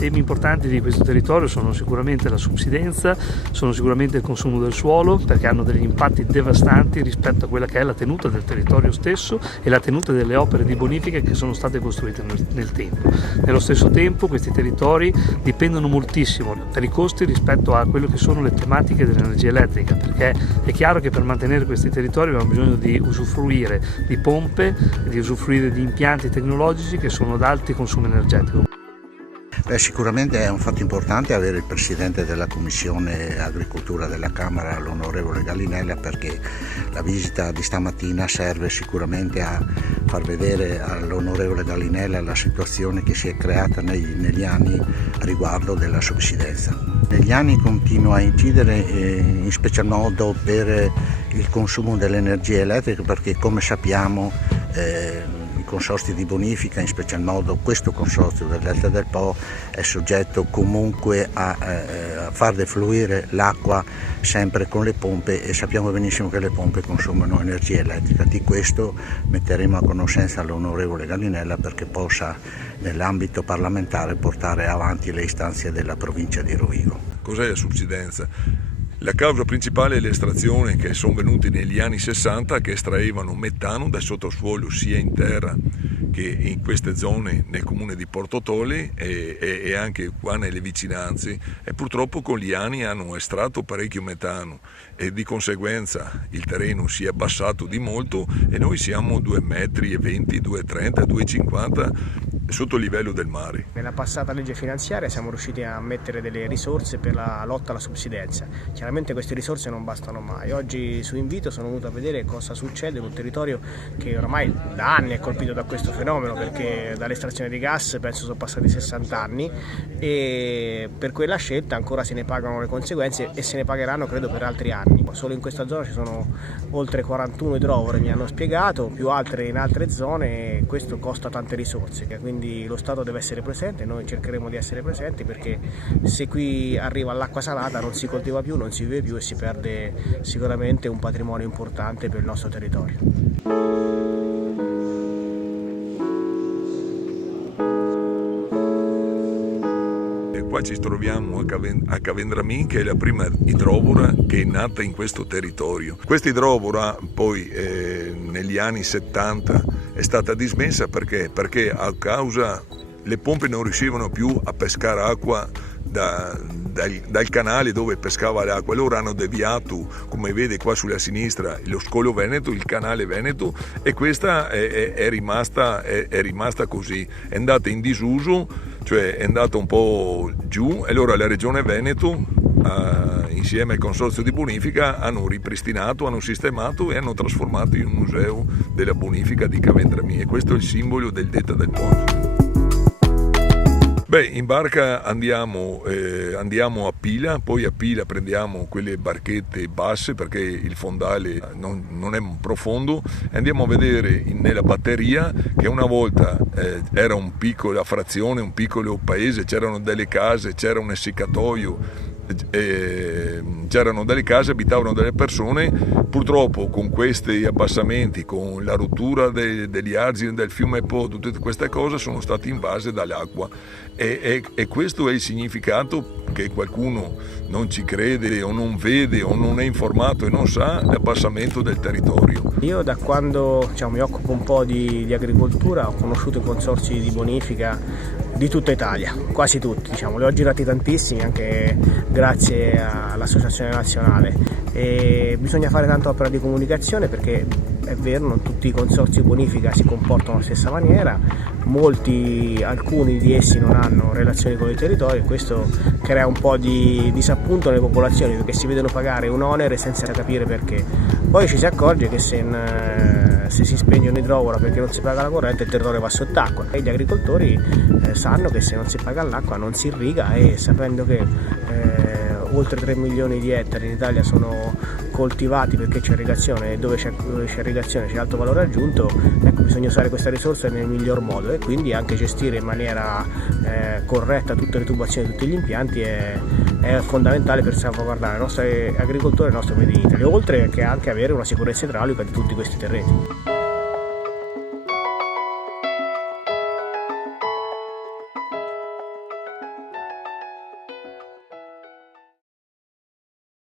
Temi importanti di questo territorio sono sicuramente la subsidenza, sono sicuramente il consumo del suolo, perché hanno degli impatti devastanti rispetto a quella che è la tenuta del territorio stesso e la tenuta delle opere di bonifica che sono state costruite nel tempo. Nello stesso tempo questi territori dipendono moltissimo per i costi rispetto a quello che sono le tematiche dell'energia elettrica, perché è chiaro che per mantenere questi territori abbiamo bisogno di usufruire di pompe, di usufruire di impianti tecnologici che sono ad alti consumo energetico. Sicuramente è un fatto importante avere il Presidente della Commissione Agricoltura della Camera, l'onorevole Gallinella, perché la visita di stamattina serve sicuramente a far vedere all'onorevole Gallinella la situazione che si è creata negli anni a riguardo della subsidenza. Negli anni continua a incidere in special modo per il consumo dell'energia elettrica, perché come sappiamo i consorzi di bonifica, in special modo questo consorzio del Delta del Po, è soggetto comunque a far defluire l'acqua sempre con le pompe, e sappiamo benissimo che le pompe consumano energia elettrica. Di questo metteremo a conoscenza l'onorevole Gallinella perché possa nell'ambito parlamentare portare avanti le istanze della provincia di Rovigo. Cos'è la subsidenza? La causa principale è l'estrazione che sono venuti negli anni 60, che estraevano metano dal sottosuolo sia in terra che in queste zone nel comune di Porto Tolli e anche qua nelle vicinanze, e purtroppo con gli anni hanno estratto parecchio metano e di conseguenza il terreno si è abbassato di molto e noi siamo 2,20 metri, 2,30, 2,50 sotto il livello del mare. Nella passata legge finanziaria siamo riusciti a mettere delle risorse per la lotta alla subsidenza. Chiaramente queste risorse non bastano mai. Oggi su invito sono venuto a vedere cosa succede in un territorio che oramai da anni è colpito da questo fenomeno, perché dall'estrazione di gas penso sono passati 60 anni e per quella scelta ancora se ne pagano le conseguenze e se ne pagheranno credo per altri anni. Solo in questa zona ci sono oltre 41 idrovore, mi hanno spiegato, più altre in altre zone, e questo costa tante risorse. Quindi lo Stato deve essere presente, noi cercheremo di essere presenti, perché se qui arriva l'acqua salata non si coltiva più, non si vive più e si perde sicuramente un patrimonio importante per il nostro territorio. Qua ci troviamo a Cavendramin, che è la prima idrovora che è nata in questo territorio. Questa idrovora poi negli anni 70 è stata dismessa perché a causa le pompe non riuscivano più a pescare acqua dal canale dove pescava l'acqua. Loro hanno deviato, come vede qua sulla sinistra, lo scolo Veneto, il canale Veneto, e questa è rimasta così, è andata in disuso, cioè è andata un po' giù, e allora la regione Veneto insieme al consorzio di bonifica hanno ripristinato, hanno sistemato e hanno trasformato in un museo della bonifica di Cavendramin, e questo è il simbolo del Delta del Po. Beh, in barca andiamo a Pila, poi a Pila prendiamo quelle barchette basse perché il fondale non è profondo, e andiamo a vedere nella batteria, che una volta era una piccola frazione, un piccolo paese, c'erano delle case, c'era un essiccatoio, c'erano delle case, abitavano delle persone. Purtroppo con questi abbassamenti, con la rottura degli argini del fiume Po, tutte queste cose sono state invase dall'acqua, e questo è il significato che qualcuno non ci crede o non vede o non è informato e non sa, l'abbassamento del territorio. Io da quando mi occupo un po' di agricoltura ho conosciuto i consorzi di bonifica di tutta Italia, quasi tutti, li ho girati tantissimi anche grazie all'Associazione Nazionale, e bisogna fare tanta opera di comunicazione, perché è vero, non tutti i consorzi di bonifica si comportano alla stessa maniera, alcuni di essi non hanno relazioni con il territorio, e questo crea un po' di disappunto nelle popolazioni, perché si vedono pagare un onere senza capire perché. Poi ci si accorge che se si spegne un'idrovora perché non si paga la corrente, il territorio va sott'acqua, e gli agricoltori sanno che se non si paga l'acqua non si irriga, e sapendo che oltre 3 milioni di ettari in Italia sono coltivati perché c'è irrigazione, e dove c'è irrigazione c'è alto valore aggiunto, ecco, bisogna usare questa risorsa nel miglior modo, e quindi anche gestire in maniera corretta tutte le tubazioni, tutti gli impianti è fondamentale per salvaguardare il nostro agricoltore e il nostro Made in Italy, oltre che anche avere una sicurezza idraulica di tutti questi terreni.